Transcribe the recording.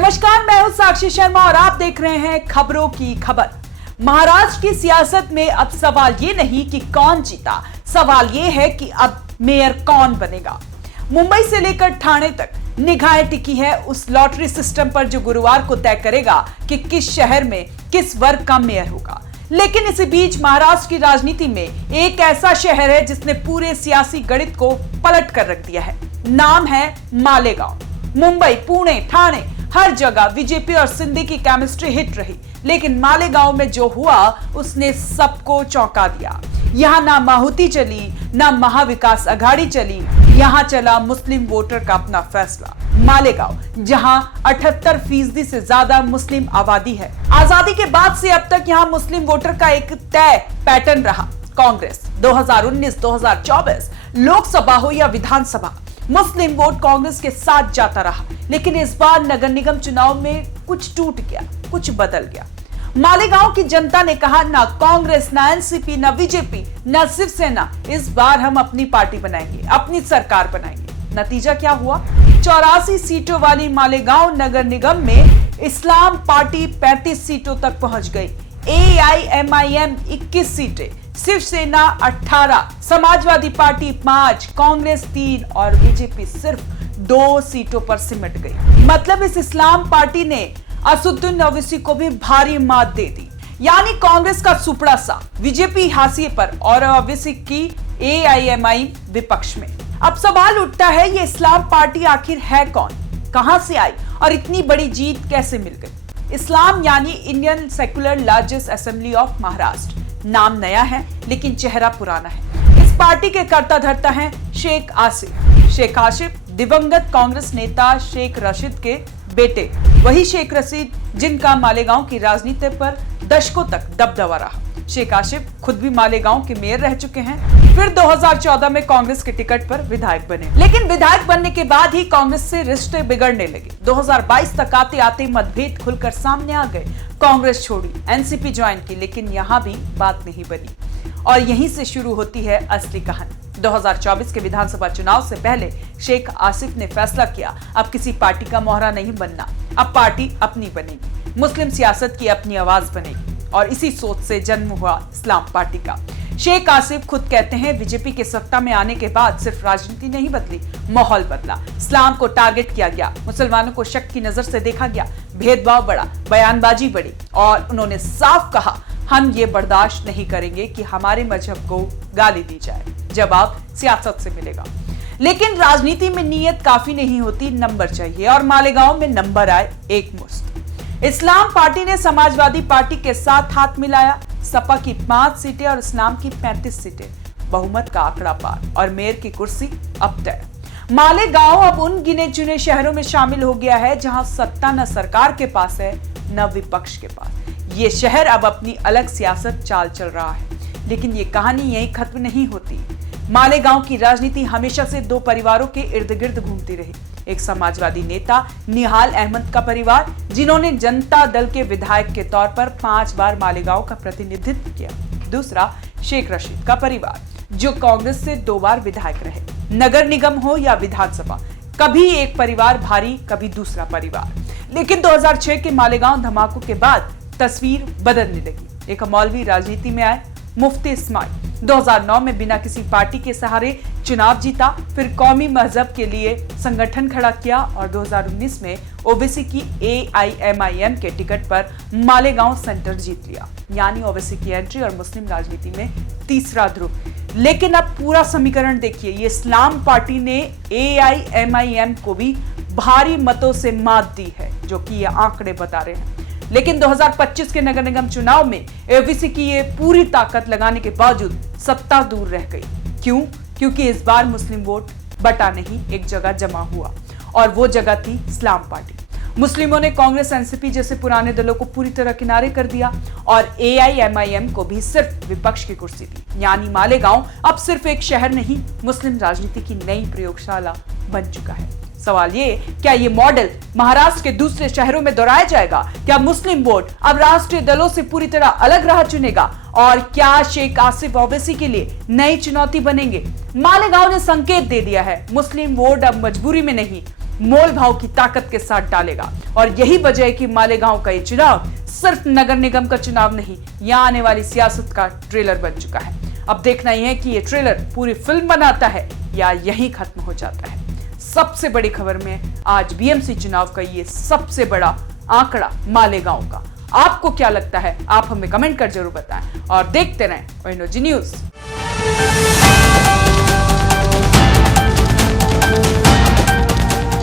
नमस्कार, मैं हूं साक्षी शर्मा और आप देख रहे हैं खबरों की खबर। महाराष्ट्र की सियासत में अब सवाल ये नहीं कि कौन जीता, सवाल ये है कि अब मेयर कौन बनेगा। मुंबई से लेकर ठाणे तक निगाहें टिकी है उस लॉटरी सिस्टम पर जो गुरुवार को तय करेगा कि किस शहर में किस वर्ग का मेयर होगा। लेकिन इसी बीच महाराष्ट्र की राजनीति में एक ऐसा शहर है जिसने पूरे सियासी गणित को पलट कर रख दिया है। नाम है मालेगांव। मुंबई, पुणे, ठाणे, हर जगह बीजेपी और सिंधी की केमिस्ट्री हिट रही, लेकिन मालेगांव में जो हुआ उसने सबको चौंका दिया। यहाँ ना माहुति चली, ना महाविकास आघाड़ी चली, यहाँ चला मुस्लिम वोटर का अपना फैसला। मालेगांव, जहां 78% से ज्यादा मुस्लिम आबादी है। आजादी के बाद से अब तक यहाँ मुस्लिम वोटर का एक तय पैटर्न रहा। कांग्रेस 2019-2024 लोकसभा हो या विधानसभा, मुस्लिम वोट कांग्रेस के साथ जाता रहा। लेकिन इस बार नगर निगम चुनाव में कुछ टूट गया, कुछ बदल गया। मालेगांव की जनता ने कहा, ना कांग्रेस, ना एनसीपी, ना बीजेपी, ना शिवसेना, इस बार हम अपनी पार्टी बनाएंगे, अपनी सरकार बनाएंगे। नतीजा क्या हुआ? 84 सीटों वाली मालेगांव नगर निगम में इस्लाम पार्टी 35 सीटों तक पहुंच गई। AIMIM 21 सीटें, शिवसेना 18, समाजवादी पार्टी 5, कांग्रेस 3 और बीजेपी सिर्फ 2 सीटों पर सिमट गई। मतलब इस इस्लाम पार्टी ने असदुद्दीन ओवैसी को भी भारी मात दे दी। यानी कांग्रेस का सुपड़ा सा बीजेपी हाशिए पर और ओवैसी की AIMIM विपक्ष में। अब सवाल उठता है, ये इस्लाम पार्टी आखिर है कौन, कहां से आई और इतनी बड़ी जीत कैसे मिल गई? इस्लाम यानी Indian secular largest assembly of Maharashtra. नाम नया है लेकिन चेहरा पुराना है। इस पार्टी के कर्ता धर्ता हैं शेख आसिफ। शेख आसिफ दिवंगत कांग्रेस नेता शेख रशीद के बेटे, वही शेख रशीद जिनका मालेगांव की राजनीति पर दशकों तक दबदबा रहा। शेख आसिफ खुद भी मालेगांव के मेयर रह चुके हैं, फिर 2014 में कांग्रेस के टिकट पर विधायक बने। लेकिन विधायक बनने के बाद ही कांग्रेस से रिश्ते बिगड़ने लगे। 2022 तक आते आते मतभेद खुलकर सामने आ गए। कांग्रेस छोड़ी, एनसीपी ज्वाइन की, लेकिन यहाँ भी बात नहीं बनी और यहीं से शुरू होती है असली कहानी। 2024 के विधानसभा चुनाव से पहले शेख आसिफ ने फैसला किया, अब किसी पार्टी का मोहरा नहीं बनना, अब पार्टी अपनी बनेगी, मुस्लिम सियासत की अपनी आवाज बनेगी। और इसी सोच से जन्म हुआ इस्लाम पार्टी का। शेख आसिफ खुद कहते हैं, बीजेपी के सत्ता में आने के बाद सिर्फ राजनीति नहीं बदली, माहौल बदला। इस्लाम को टारगेट किया गया, मुसलमानों को शक की नजर से देखा गया, भेदभाव बढ़ा, बयानबाजी बढ़ी और उन्होंने साफ कहा, हम ये बर्दाश्त नहीं करेंगे कि हमारे मजहब को गाली दी जाए। जवाब सियासत से मिलेगा। लेकिन राजनीति में नीयत काफी नहीं होती, नंबर चाहिए और मालेगांव में नंबर आए एक मुश्त। इस्लाम पार्टी ने समाजवादी पार्टी के साथ हाथ मिलाया। सपा की 5 सीटें और इस्लाम की 35 सीटें, बहुमत का आंकड़ा पार और मेयर की कुर्सी अब तय। मालेगांव अब उन गिने चुने शहरों में शामिल हो गया है जहां सत्ता न सरकार के पास है न विपक्ष के पास। ये शहर अब अपनी अलग सियासत चाल चल रहा है। लेकिन ये कहानी यहीं खत्म नहीं होती। मालेगांव की राजनीति हमेशा से 2 परिवारों के इर्द गिर्द घूमती रही। एक समाजवादी नेता निहाल अहमद का परिवार, जिन्होंने जनता दल के विधायक के तौर पर 5 बार मालेगांव का प्रतिनिधित्व किया। दूसरा शेख रशीद का परिवार, जो कांग्रेस से 2 बार विधायक रहे। नगर निगम हो या विधानसभा, कभी एक परिवार भारी, कभी दूसरा परिवार। लेकिन 2006 के मालेगांव धमाकों के बाद तस्वीर बदलने लगी। एक मौलवी राजनीति में आए, मुफ्ती इस्माइल। 2009 में बिना किसी पार्टी के सहारे चुनाव जीता, फिर कौमी मजहब के लिए संगठन खड़ा किया और 2019 में ओवैसी की AIMIM के टिकट पर मालेगांव सेंटर जीत लिया। यानी ओवैसी की एंट्री और मुस्लिम राजनीति में तीसरा ध्रुव। लेकिन अब पूरा समीकरण देखिए, ये इस्लाम पार्टी ने AIMIM को भी भारी मतों से मात दी है, जो कि ये आंकड़े बता रहे हैं। लेकिन 2025 के नगर निगम चुनाव में ओवैसी की ये पूरी ताकत लगाने के बावजूद सत्ता दूर रह गई। क्यों? क्योंकि इस बार मुस्लिम वोट बटा नहीं, एक जगह जमा हुआ और वो जगह थी इस्लाम पार्टी। मुस्लिमों ने कांग्रेस, एनसीपी जैसे पुराने दलों को पूरी तरह किनारे कर दिया और AIMIM को भी सिर्फ विपक्ष की कुर्सी दी। यानी मालेगांव अब सिर्फ एक शहर नहीं, मुस्लिम राजनीति की नई प्रयोगशाला बन चुका है। सवाल ये, क्या ये मॉडल महाराष्ट्र के दूसरे शहरों में दोहराया जाएगा? क्या मुस्लिम वोट अब राष्ट्रीय दलों से पूरी तरह अलग राह चुनेगा? और क्या शेख आसिफ ओवैसी के लिए नई चुनौती बनेंगे? मालेगांव ने संकेत दे दिया है, मुस्लिम वोट अब मजबूरी में नहीं, मोल भाव की ताकत के साथ डालेगा। और यही वजह है कि मालेगांव का ये चुनाव सिर्फ नगर निगम का चुनाव नहीं, यहां आने वाली सियासत का ट्रेलर बन चुका है। अब देखना ही है कि ये ट्रेलर पूरी फिल्म बनाता है या यही खत्म हो जाता है। सबसे बड़ी खबर में आज बीएमसी चुनाव का ये सबसे बड़ा आंकड़ा मालेगांव का। आपको क्या लगता है? आप हमें कमेंट कर जरूर बताएं और देखते रहें ONG न्यूज।